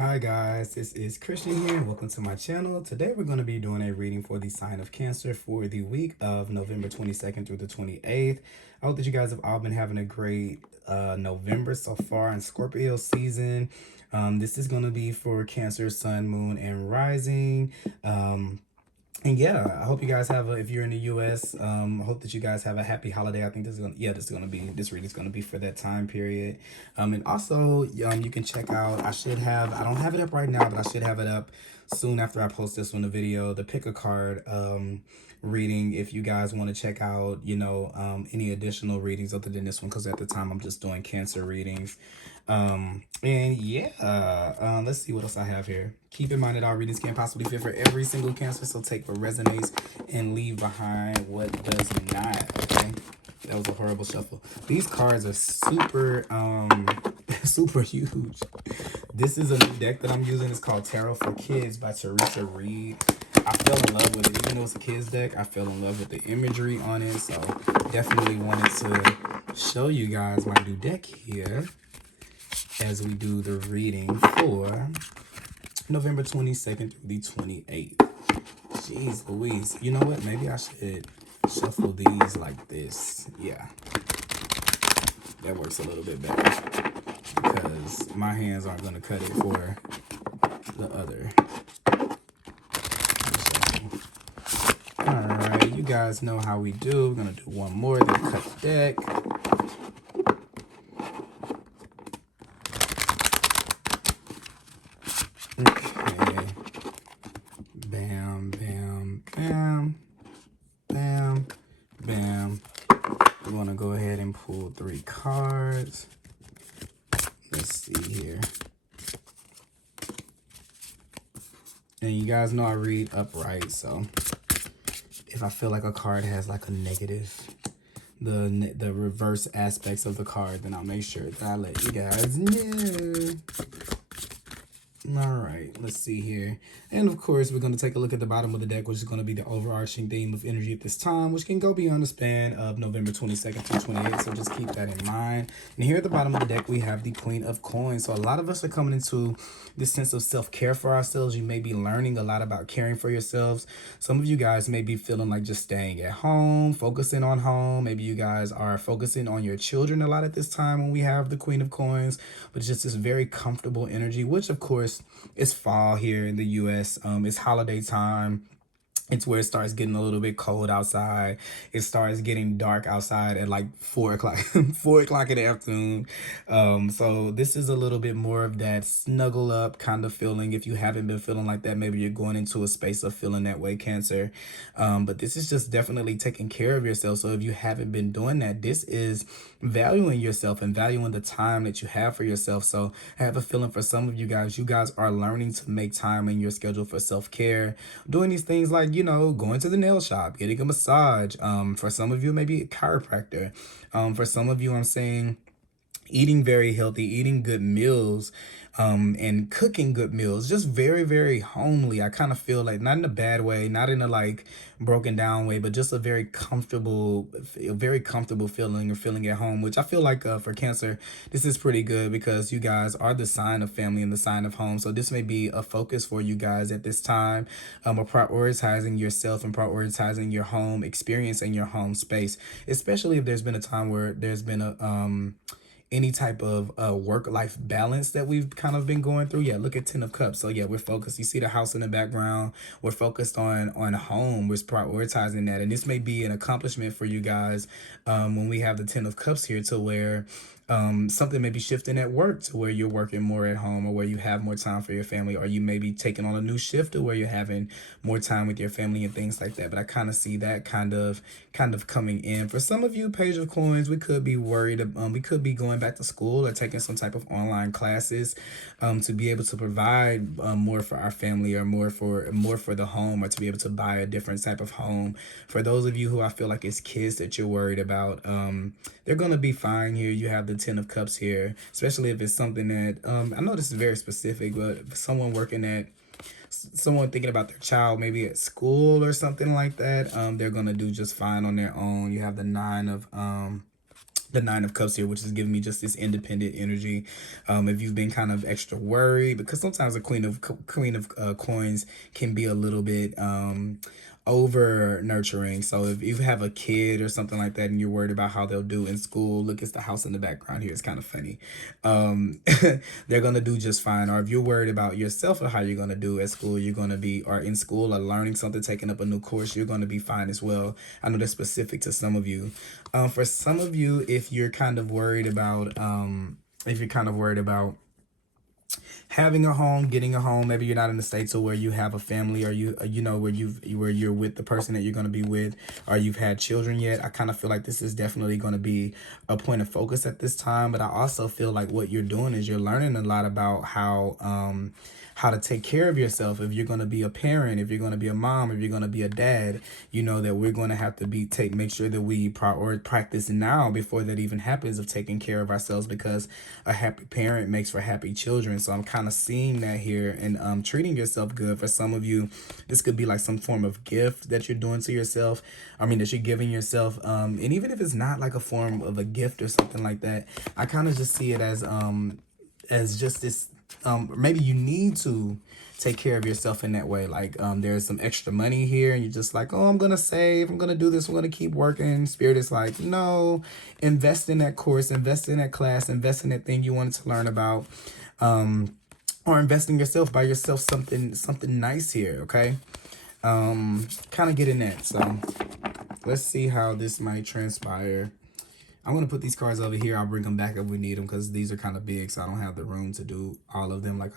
Hi guys, this is Christian here and welcome to my channel. Today we're going to be doing a reading for the sign of Cancer for the week of November 22nd through the 28th. I hope that you guys have all been having a great November so far in Scorpio season. This is going to be for Cancer, Sun, Moon, and Rising. And yeah, I hope you guys have if you're in the US, I hope that you guys have a happy holiday. I think this reading's gonna be for that time period. And also, you can check out, I don't have it up right now, but I should have it up soon after I post this one, the video, the pick a card, reading, if you guys want to check out, any additional readings other than this one, because at the time I'm just doing Cancer readings. And yeah, let's see what else I have here. Keep in mind that our readings can't possibly fit for every single Cancer, so take what resonates and leave behind what does not. Okay, that was a horrible shuffle. These cards are super super huge. This is a new deck that I'm using. It's called Tarot for Kids by Teresa Reed. I fell in love with it. Even though it's a kids deck, I fell in love with the imagery on it, so definitely wanted to show you guys my new deck here as we do the reading for November 22nd through the 28th. Jeez Louise. You know what? Maybe I should shuffle these like this. Yeah. That works a little bit better because my hands aren't going to cut it for the other. Alright, you guys know how we do. We're going to do one more, then cut the deck. Okay. Bam, bam, bam, bam, bam. We're going to go ahead and pull 3 cards. Let's see here. And you guys know I read upright, so if I feel like a card has like a negative, the reverse aspects of the card, then I'll make sure that I let you guys know. All right, let's see here. And of course, we're going to take a look at the bottom of the deck, which is going to be the overarching theme of energy at this time, which can go beyond the span of November 22nd to 28th. So just keep that in mind. And here at the bottom of the deck, we have the Queen of Coins. So a lot of us are coming into this sense of self-care for ourselves. You may be learning a lot about caring for yourselves. Some of you guys may be feeling like just staying at home, focusing on home. Maybe you guys are focusing on your children a lot at this time when we have the Queen of Coins, but just this very comfortable energy, which of course is fall here in the US. It's holiday time. It's where it starts getting a little bit cold outside. It starts getting dark outside at like 4 o'clock, 4 o'clock in the afternoon. So this is a little bit more of that snuggle up kind of feeling. If you haven't been feeling like that, maybe you're going into a space of feeling that way, Cancer. But this is just definitely taking care of yourself. So if you haven't been doing that, this is valuing yourself and valuing the time that you have for yourself. So I have a feeling for some of you guys are learning to make time in your schedule for self-care, doing these things like, going to the nail shop, getting a massage. For some of you, maybe a chiropractor. For some of you, I'm saying eating very healthy, eating good meals, and cooking good meals, just very, very homely. I kind of feel like, not in a bad way, not in a like broken down way, but just a very comfortable feeling, or feeling at home, which I feel like for Cancer, this is pretty good because you guys are the sign of family and the sign of home. So this may be a focus for you guys at this time, of prioritizing yourself and prioritizing your home experience and your home space, especially if there's been a time where there's been a any type of work-life balance that we've kind of been going through. Yeah, look at 10 of Cups. So yeah, we're focused. You see the house in the background. We're focused on home. We're prioritizing that. And this may be an accomplishment for you guys when we have the 10 of Cups here, to where something may be shifting at work to where you're working more at home, or where you have more time for your family, or you may be taking on a new shift to where you're having more time with your family and things like that. But I kind of see that kind of coming in. For some of you, Page of Coins, we could be worried. We could be going back to school or taking some type of online classes to be able to provide more for our family, or more for the home, or to be able to buy a different type of home. For those of you who I feel like it's kids that you're worried about, they're going to be fine here. You have the 10 of Cups here, especially if it's something that, I know this is very specific, but someone thinking about their child, maybe at school or something like that, they're going to do just fine on their own. You have the 9 of the Nine of Cups here, which is giving me just this independent energy. If you've been kind of extra worried, because sometimes the Queen of Coins can be a little bit over nurturing. So if you have a kid or something like that and you're worried about how they'll do in school, look, it's the house in the background here. It's kind of funny. They're gonna do just fine. Or if you're worried about yourself or how you're gonna do at school, you're gonna be, or in school or learning something, taking up a new course, you're gonna be fine as well. I know that's specific to some of you. For some of you, if you're kind of worried about having a home, getting a home, maybe you're not in the state to where you have a family, or you know, where you're with the person that you're going to be with, or you've had children yet, I kind of feel like this is definitely going to be a point of focus at this time. But I also feel like what you're doing is you're learning a lot about how to take care of yourself. If you're going to be a parent, if you're going to be a mom, if you're going to be a dad, you know that we're going to have to make sure that we practice now before that even happens, of taking care of ourselves, because a happy parent makes for happy children. So I'm kind of seeing that here, and treating yourself good. For some of you, this could be like some form of gift that you're doing to yourself. I mean, that you're giving yourself. And even if it's not like a form of a gift or something like that, I kind of just see it as just this, maybe you need to take care of yourself in that way. Like there's some extra money here and you're just like, oh, I'm gonna save, I'm gonna do this, I'm gonna keep working. Spirit is like, no, invest in that course, invest in that class, invest in that thing you wanted to learn about, or invest in yourself, buy yourself something nice here. Okay, kind of get in that. So let's see how this might transpire. I'm going to put these cards over here. I'll bring them back if we need them, because these are kind of big, so I don't have the room to do all of them like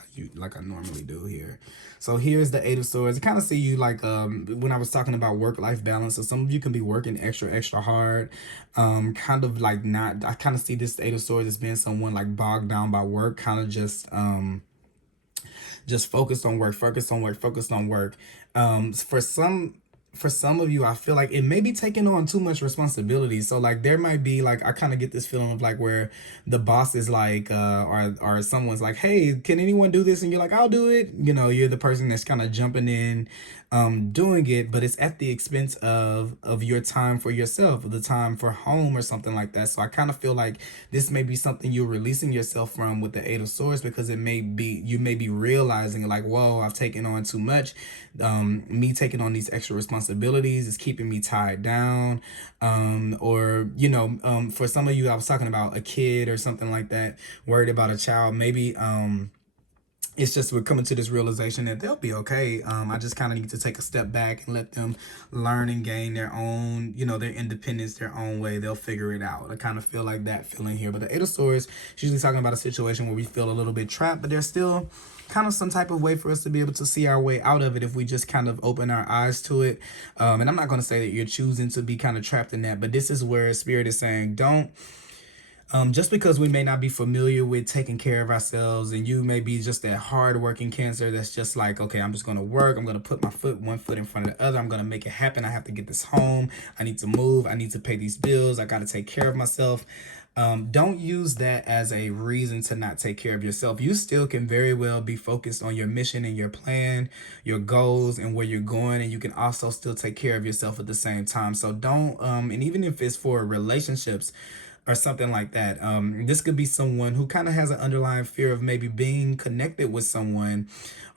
I normally do here. So here's the Eight of Swords. I kind of see you like when I was talking about work-life balance. So some of you can be working extra hard. Kind of like not, I kind of see this Eight of Swords as being someone like bogged down by work, kind of just focused on work, focused on work. For some of you, I feel like it may be taking on too much responsibility. So like there might be like, I kind of get this feeling of like where the boss is like, or someone's like, hey, can anyone do this? And you're like, I'll do it. You know, you're the person that's kind of jumping in, doing it, but it's at the expense of your time for yourself, the time for home or something like that. So I kind of feel like this may be something you're releasing yourself from with the Eight of Swords, because you may be realizing like, whoa, I've taken on too much. Me taking on these extra responsibilities is keeping me tied down. Or, you know, for some of you, I was talking about a kid or something like that, worried about a child, maybe, it's just we're coming to this realization that they'll be okay. I just kind of need to take a step back and let them learn and gain their own, you know, their independence, their own way. They'll figure it out. I kind of feel like that feeling here. But the Eight of Swords is usually talking about a situation where we feel a little bit trapped, but there's still kind of some type of way for us to be able to see our way out of it if we just kind of open our eyes to it. And I'm not going to say that you're choosing to be kind of trapped in that, but this is where Spirit is saying, don't, just because we may not be familiar with taking care of ourselves, and you may be just that hard-working Cancer that's just like, okay, I'm just going to work. I'm going to put one foot in front of the other. I'm going to make it happen. I have to get this home. I need to move. I need to pay these bills. I got to take care of myself. Don't use that as a reason to not take care of yourself. You still can very well be focused on your mission and your plan, your goals, and where you're going, and you can also still take care of yourself at the same time. So don't, and even if it's for relationships or something like that, this could be someone who kind of has an underlying fear of maybe being connected with someone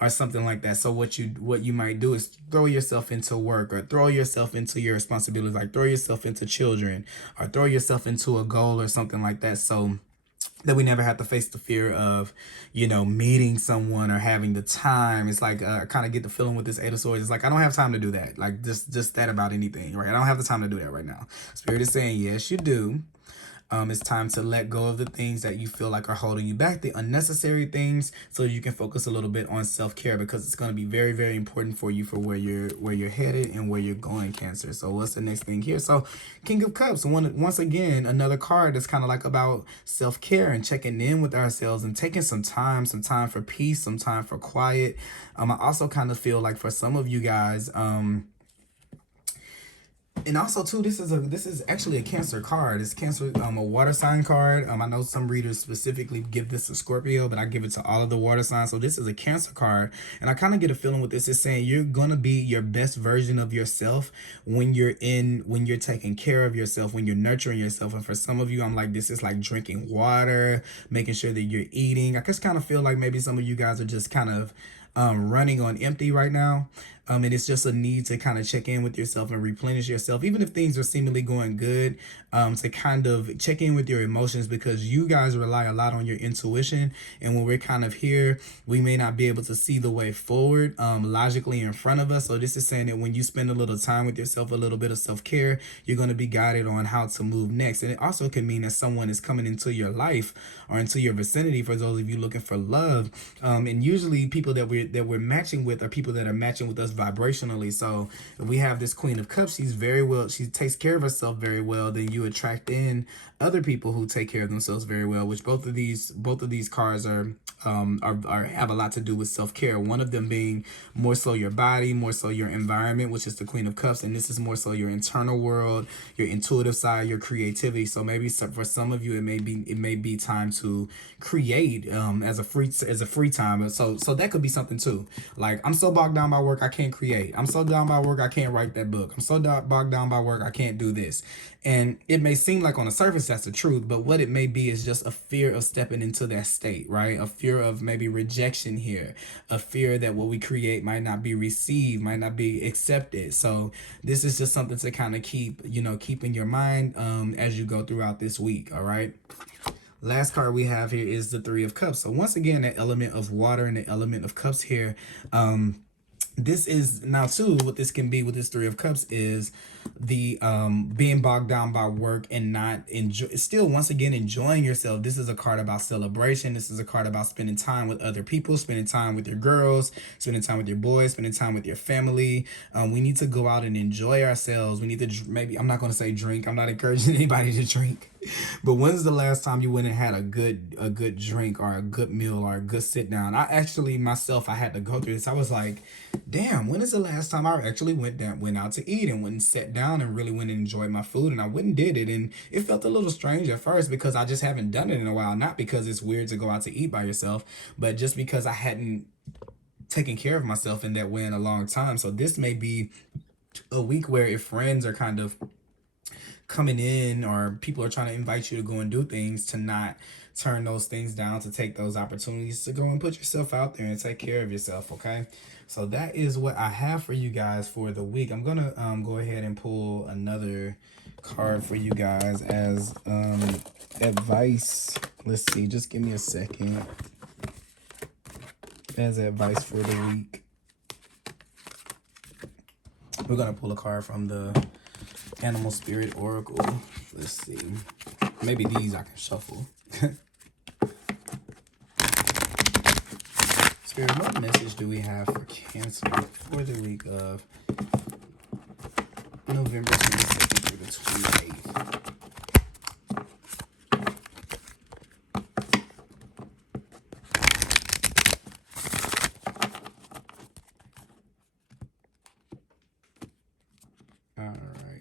or something like that. So what you might do is throw yourself into work, or throw yourself into your responsibilities, like throw yourself into children, or throw yourself into a goal or something like that, so that we never have to face the fear of, you know, meeting someone or having the time. It's like, I kind of get the feeling with this Eight of Swords. It's like, I don't have time to do that. Like just that about anything, right? I don't have the time to do that right now. Spirit is saying, yes, you do. It's time to let go of the things that you feel like are holding you back, the unnecessary things, so you can focus a little bit on self-care, because it's going to be very, very important for you for where you're headed and where you're going, Cancer. So what's the next thing here? So King of Cups, once again, another card that's kind of like about self-care and checking in with ourselves and taking some time for peace, some time for quiet. I also kind of feel like for some of you guys, And also too, this is actually a Cancer card. It's Cancer, a water sign card. I know some readers specifically give this to Scorpio, but I give it to all of the water signs. So this is a Cancer card, and I kind of get a feeling with this is saying you're gonna be your best version of yourself when you're taking care of yourself, when you're nurturing yourself. And for some of you, I'm like, this is like drinking water, making sure that you're eating. I just kind of feel like maybe some of you guys are just kind of running on empty right now. And it's just a need to kind of check in with yourself and replenish yourself, even if things are seemingly going good, to kind of check in with your emotions, because you guys rely a lot on your intuition. And when we're kind of here, we may not be able to see the way forward logically in front of us. So this is saying that when you spend a little time with yourself, a little bit of self-care, you're going to be guided on how to move next. And it also can mean that someone is coming into your life or into your vicinity, for those of you looking for love. And usually people that we're matching with are people that are matching with us vibrationally. So if we have this Queen of Cups, she takes care of herself very well, then you attract in other people who take care of themselves very well, which both of these cards are have a lot to do with self-care. One of them being more so your body, more so your environment, which is the Queen of Cups, and this is more so your internal world, your intuitive side, your creativity. So maybe for some of you, it may be time to create as a free time. So that could be something too. Like, I'm so bogged down by work, I can't create. I'm so down by work, I can't write that book. I'm so bogged down by work, I can't do this. And it may seem like on the surface that's the truth, but what it may be is just a fear of stepping into that state, right? A fear of maybe rejection here, a fear that what we create might not be received, might not be accepted. So this is just something to kind of keep in your mind as you go throughout this week, all right? Last card we have here is the Three of Cups. So once again, the element of water and the element of cups here. This is now too, what this can be with this Three of Cups is the being bogged down by work and not still once again enjoying yourself. This is a card about celebration. This is a card about spending time with other people, spending time with your girls, spending time with your boys, spending time with your family. We need to go out and enjoy ourselves. We need to maybe, I'm not going to say drink, I'm not encouraging anybody to drink, but when's the last time you went and had a good drink or a good meal or a good sit down? I actually myself, I had to go through this. I was like, damn, when is the last time I actually went out to eat and went and sat down and really went and enjoyed my food? And I went and did it, and it felt a little strange at first because I just haven't done it in a while. Not because it's weird to go out to eat by yourself, but just because I hadn't taken care of myself in that way in a long time. So this may be a week where if friends are kind of coming in or people are trying to invite you to go and do things, to not turn those things down, to take those opportunities to go and put yourself out there and take care of yourself, okay? So that is what I have for you guys for the week. I'm gonna go ahead and pull another card for you guys as advice. Let's see, just give me a second. As advice for the week, we're gonna pull a card from the Animal Spirit Oracle. Let's see. Maybe these I can shuffle. Spirit, what message do we have for Cancer for the week of November 22nd through the 28th?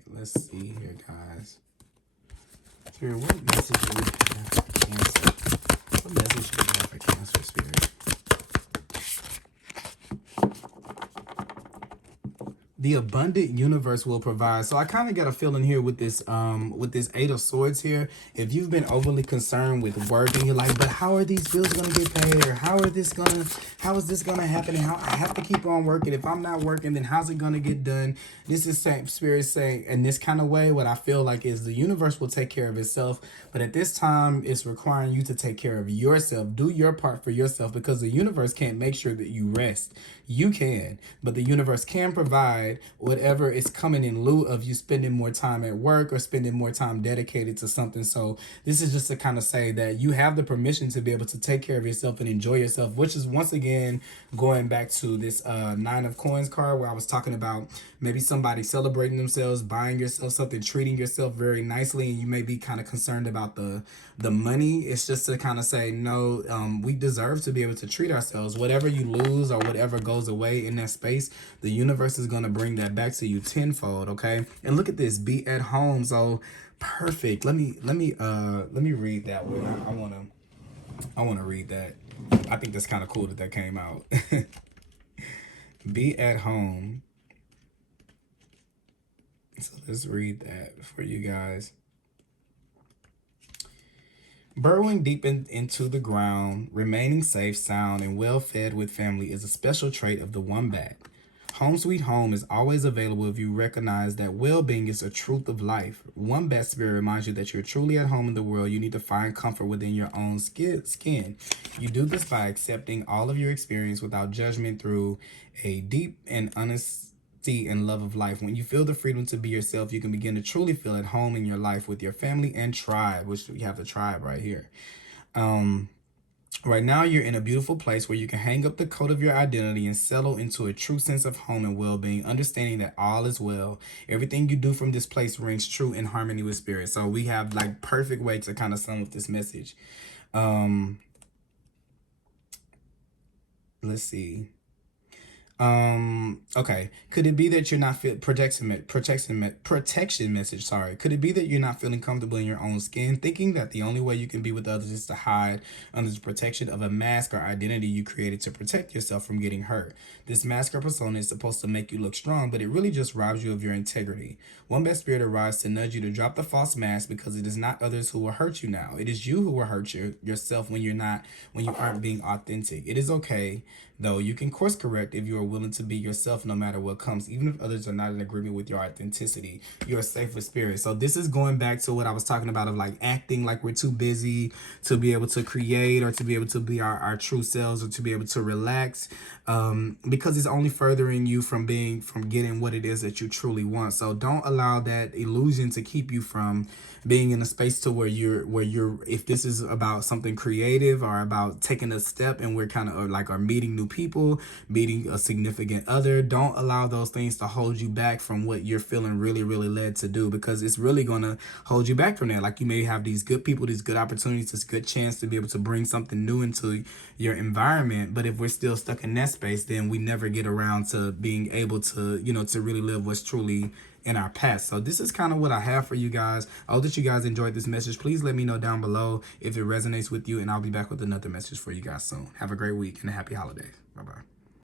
Let's see here, guys. Spirit, what message do we have for Cancer? What message do we have for Cancer, Spirit? The abundant universe will provide. So I kind of got a feeling here with this Eight of Swords here. If you've been overly concerned with work and you're like, but how are these bills going to get paid? Or how is this going to happen? And how I have to keep on working. If I'm not working, then how's it going to get done? This is Spirit saying in this kind of way, what I feel like is the universe will take care of itself. But at this time, it's requiring you to take care of yourself. Do your part for yourself, because the universe can't make sure that you rest. You can, but the universe can provide whatever is coming in lieu of you spending more time at work or spending more time dedicated to something. So this is just to kind of say that you have the permission to be able to take care of yourself and enjoy yourself, which is once again going back to this Nine of Coins card where I was talking about maybe somebody celebrating themselves, buying yourself something, treating yourself very nicely, and you may be kind of concerned about the money. It's just to kind of say, no, we deserve to be able to treat ourselves. Whatever you lose or whatever goes away in that space, the universe is going to bring bring that back to you tenfold, okay? And look at this, be at home. So perfect. Let me read that one. I wanna read that. I think that's kind of cool that that came out. Be at home. So let's read that for you guys. Burrowing deep into the ground, remaining safe, sound, and well fed with family is a special trait of the wombat. Home sweet home is always available if you recognize that well-being is a truth of life. Wombat spirit reminds you that you're truly at home in the world. You need to find comfort within your own skin. You do this by accepting all of your experience without judgment through a deep and honest and love of life. When you feel the freedom to be yourself, you can begin to truly feel at home in your life with your family and tribe, which we have the tribe right here. Right now, you're in a beautiful place where you can hang up the coat of your identity and settle into a true sense of home and well-being, understanding that all is well. Everything you do from this place rings true in harmony with spirit. So we have like perfect way to kind of sum up this message. Let's see. Okay. Could it be that you're not protection message? Sorry. Could it be that you're not feeling comfortable in your own skin, thinking that the only way you can be with others is to hide under the protection of a mask or identity you created to protect yourself from getting hurt? This mask or persona is supposed to make you look strong, but it really just robs you of your integrity. Wombat spirit arrives to nudge you to drop the false mask, because it is not others who will hurt you now. It is you who will hurt yourself when you aren't being authentic. It is okay, though. You can course correct if you are willing to be yourself no matter what comes, even if others are not in agreement with your authenticity. You are safe with spirit. So this is going back to what I was talking about of like acting like we're too busy to be able to create or to be able to be our true selves or to be able to relax, because it's only furthering you from getting what it is that you truly want. So don't allow that illusion to keep you from being in a space to where you're if this is about something creative or about taking a step and we're kind of like are meeting new people, meeting a significant other, don't allow those things to hold you back from what you're feeling really, really led to do, because it's really going to hold you back from that. Like you may have these good people, these good opportunities, this good chance to be able to bring something new into your environment. But if we're still stuck in that space, then we never get around to being able to, to really live what's truly in our past. So this is kind of what I have for you guys. I hope that you guys enjoyed this message. Please let me know down below if it resonates with you, and I'll be back with another message for you guys soon. Have a great week and a happy holidays. Bye-bye.